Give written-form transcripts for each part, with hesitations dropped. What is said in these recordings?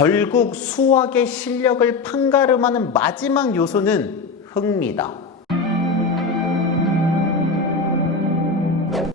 결국 수학의 실력을 판가름하는 마지막 요소는 흥미다.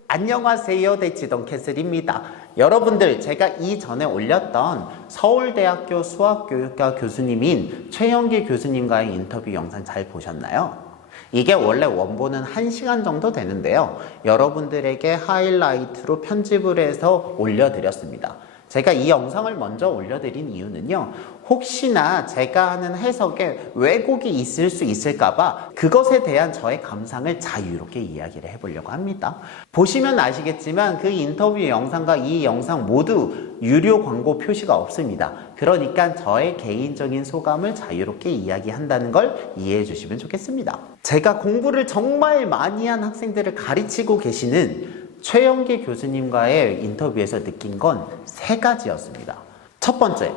안녕하세요, 대치동 캐슬입니다. 여러분들, 제가 이전에 올렸던 서울대학교 수학교육과 교수님인 최영기 교수님과의 인터뷰 영상 잘 보셨나요? 이게 원래 원본은 1시간 정도 되는데요. 여러분들에게 하이라이트로 편집을 해서 올려드렸습니다. 제가 이 영상을 먼저 올려드린 이유는요, 혹시나 제가 하는 해석에 왜곡이 있을 수 있을까봐 그것에 대한 저의 감상을 자유롭게 이야기를 해보려고 합니다. 보시면 아시겠지만 그 인터뷰 영상과 이 영상 모두 유료 광고 표시가 없습니다. 그러니까 저의 개인적인 소감을 자유롭게 이야기한다는 걸 이해해 주시면 좋겠습니다. 제가 공부를 정말 많이 한 학생들을 가르치고 계시는 최영기 교수님과의 인터뷰에서 느낀 건 3가지였습니다. 첫 번째,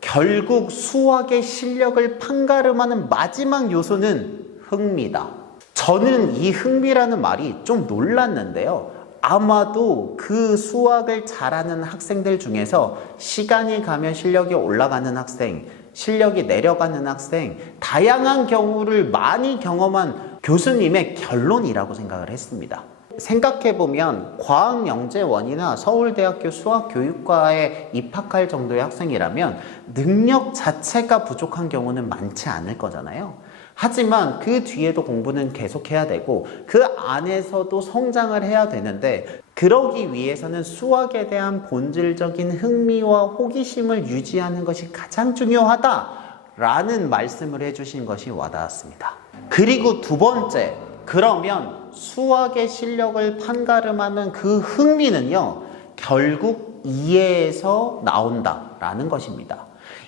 결국 수학의 실력을 판가름하는 마지막 요소는 흥미다. 저는 이 흥미라는 말이 좀 놀랐는데요. 아마도 그 수학을 잘하는 학생들 중에서 시간이 가면 실력이 올라가는 학생, 실력이 내려가는 학생, 다양한 경우를 많이 경험한 교수님의 결론이라고 생각을 했습니다. 생각해보면 과학영재원이나 서울대학교 수학교육과에 입학할 정도의 학생이라면 능력 자체가 부족한 경우는 많지 않을 거잖아요. 하지만 그 뒤에도 공부는 계속해야 되고 그 안에서도 성장을 해야 되는데, 그러기 위해서는 수학에 대한 본질적인 흥미와 호기심을 유지하는 것이 가장 중요하다라는 말씀을 해주신 것이 와닿았습니다. 그리고 두 번째, 그러면 수학의 실력을 판가름하는 그 흥미는요, 결국 이해에서 나온다라는 것입니다.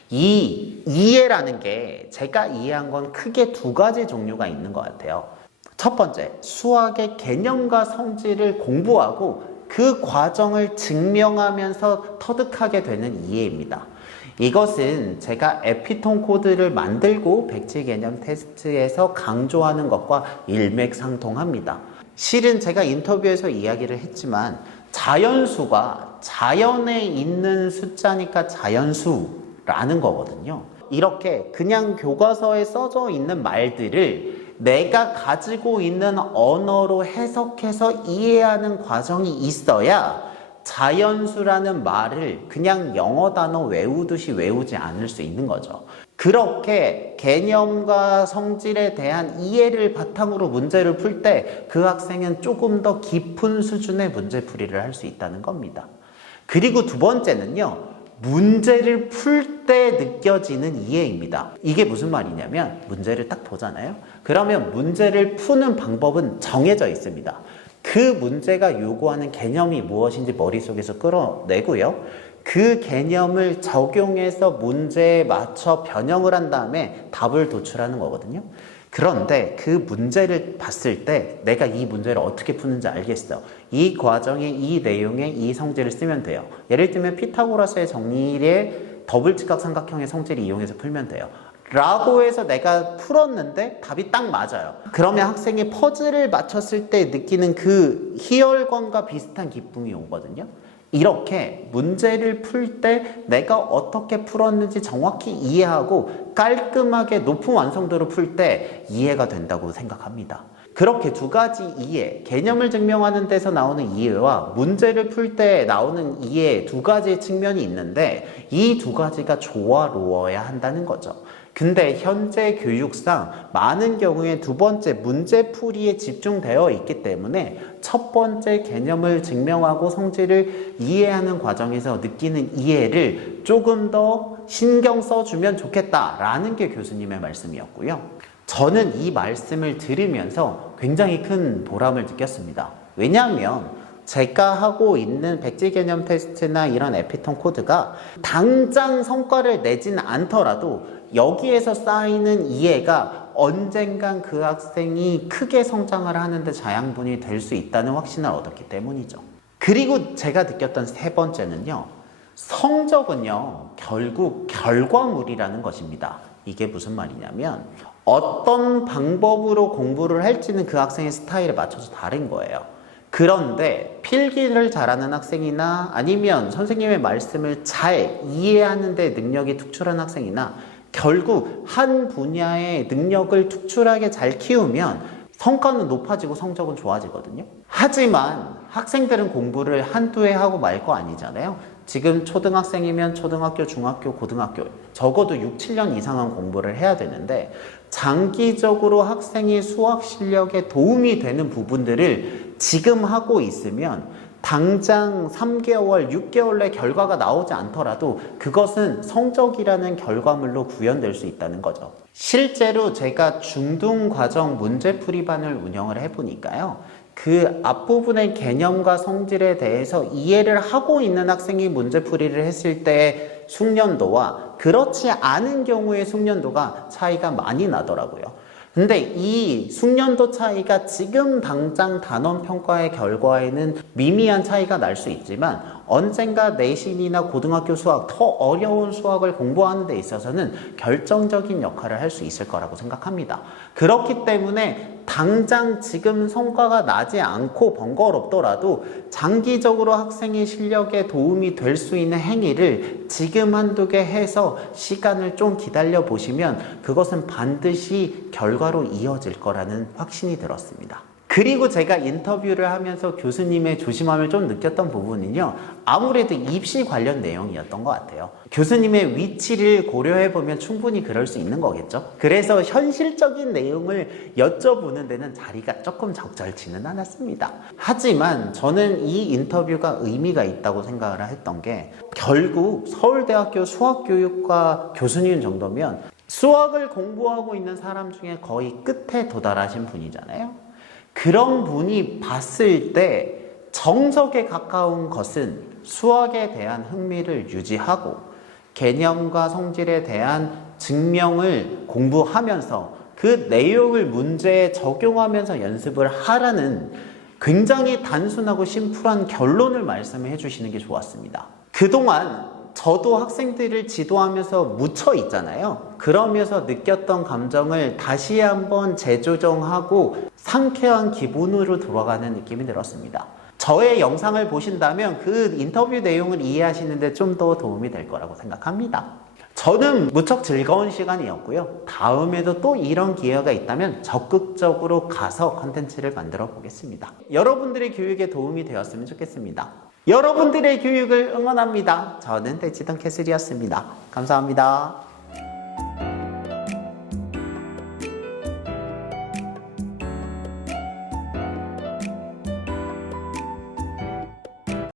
이 이해라는 게 제가 이해한 건 크게 2가지 종류가 있는 것 같아요. 첫 번째, 수학의 개념과 성질을 공부하고 그 과정을 증명하면서 터득하게 되는 이해입니다. 이것은 제가 에피톤 코드를 만들고 백지 개념 테스트에서 강조하는 것과 일맥상통합니다. 실은 제가 인터뷰에서 이야기를 했지만 자연수가 자연에 있는 숫자니까 자연수라는 거거든요. 이렇게 그냥 교과서에 써져 있는 말들을 내가 가지고 있는 언어로 해석해서 이해하는 과정이 있어야 자연수라는 말을 그냥 영어 단어 외우듯이 외우지 않을 수 있는 거죠. 그렇게 개념과 성질에 대한 이해를 바탕으로 문제를 풀 때 그 학생은 조금 더 깊은 수준의 문제풀이를 할 수 있다는 겁니다. 그리고 두 번째는요, 문제를 풀 때 느껴지는 이해입니다. 이게 무슨 말이냐면, 문제를 딱 보잖아요. 그러면 문제를 푸는 방법은 정해져 있습니다. 그 문제가 요구하는 개념이 무엇인지 머릿속에서 끌어내고요, 그 개념을 적용해서 문제에 맞춰 변형을 한 다음에 답을 도출하는 거거든요. 그런데 그 문제를 봤을 때 내가 이 문제를 어떻게 푸는지 알겠어. 이 과정에 이 내용에 이 성질을 쓰면 돼요. 예를 들면 피타고라스의 정리의 더블 직각삼각형의 성질을 이용해서 풀면 돼요 라고 해서 내가 풀었는데 답이 딱 맞아요. 그러면 학생이 퍼즐을 맞췄을 때 느끼는 그 희열감과 비슷한 기쁨이 오거든요. 이렇게 문제를 풀 때 내가 어떻게 풀었는지 정확히 이해하고 깔끔하게 높은 완성도로 풀 때 이해가 된다고 생각합니다. 그렇게 2가지 이해, 개념을 증명하는 데서 나오는 이해와 문제를 풀 때 나오는 이해, 2가지 측면이 있는데 이 2가지가 조화로워야 한다는 거죠. 근데 현재 교육상 많은 경우에 2번째 문제풀이에 집중되어 있기 때문에 첫 번째 개념을 증명하고 성질을 이해하는 과정에서 느끼는 이해를 조금 더 신경 써주면 좋겠다라는 게 교수님의 말씀이었고요. 저는 이 말씀을 들으면서 굉장히 큰 보람을 느꼈습니다. 왜냐하면 제가 하고 있는 백지 개념 테스트나 이런 에피톤 코드가 당장 성과를 내진 않더라도 여기에서 쌓이는 이해가 언젠간 그 학생이 크게 성장을 하는데 자양분이 될 수 있다는 확신을 얻었기 때문이죠. 그리고 제가 느꼈던 3번째는요, 성적은요, 결국 결과물이라는 것입니다. 이게 무슨 말이냐면, 어떤 방법으로 공부를 할지는 그 학생의 스타일에 맞춰서 다른 거예요. 그런데 필기를 잘하는 학생이나 아니면 선생님의 말씀을 잘 이해하는 데 능력이 특출한 학생이나 결국 한 분야의 능력을 특출하게 잘 키우면 성과는 높아지고 성적은 좋아지거든요. 하지만 학생들은 공부를 한두 해 하고 말 거 아니잖아요. 지금 초등학생이면 초등학교, 중학교, 고등학교 적어도 6, 7년 이상은 공부를 해야 되는데 장기적으로 학생의 수학 실력에 도움이 되는 부분들을 지금 하고 있으면 당장 3개월, 6개월 내 결과가 나오지 않더라도 그것은 성적이라는 결과물로 구현될 수 있다는 거죠. 실제로 제가 중등과정 문제풀이반을 운영을 해보니까요. 그 앞부분의 개념과 성질에 대해서 이해를 하고 있는 학생이 문제풀이를 했을 때의 숙련도와 그렇지 않은 경우의 숙련도가 차이가 많이 나더라고요. 근데 이 숙련도 차이가 지금 당장 단원 평가의 결과에는 미미한 차이가 날 수 있지만 언젠가 내신이나 고등학교 수학, 더 어려운 수학을 공부하는 데 있어서는 결정적인 역할을 할 수 있을 거라고 생각합니다. 그렇기 때문에 당장 지금 성과가 나지 않고 번거롭더라도 장기적으로 학생의 실력에 도움이 될 수 있는 행위를 지금 한두 개 해서 시간을 좀 기다려 보시면 그것은 반드시 결과로 이어질 거라는 확신이 들었습니다. 그리고 제가 인터뷰를 하면서 교수님의 조심함을 좀 느꼈던 부분은요. 아무래도 입시 관련 내용이었던 것 같아요. 교수님의 위치를 고려해보면 충분히 그럴 수 있는 거겠죠. 그래서 현실적인 내용을 여쭤보는 데는 자리가 조금 적절치는 않았습니다. 하지만 저는 이 인터뷰가 의미가 있다고 생각을 했던 게 결국 서울대학교 수학교육과 교수님 정도면 수학을 공부하고 있는 사람 중에 거의 끝에 도달하신 분이잖아요. 그런 분이 봤을 때 정석에 가까운 것은 수학에 대한 흥미를 유지하고 개념과 성질에 대한 증명을 공부하면서 그 내용을 문제에 적용하면서 연습을 하라는 굉장히 단순하고 심플한 결론을 말씀해 주시는 게 좋았습니다. 그동안 저도 학생들을 지도하면서 묻혀 있잖아요. 그러면서 느꼈던 감정을 다시 한번 재조정하고 상쾌한 기분으로 돌아가는 느낌이 들었습니다. 저의 영상을 보신다면 그 인터뷰 내용을 이해하시는데 좀 더 도움이 될 거라고 생각합니다. 저는 무척 즐거운 시간이었고요. 다음에도 또 이런 기회가 있다면 적극적으로 가서 컨텐츠를 만들어 보겠습니다. 여러분들의 교육에 도움이 되었으면 좋겠습니다. 여러분들의 교육을 응원합니다. 저는 대치동 캐슬이었습니다. 감사합니다.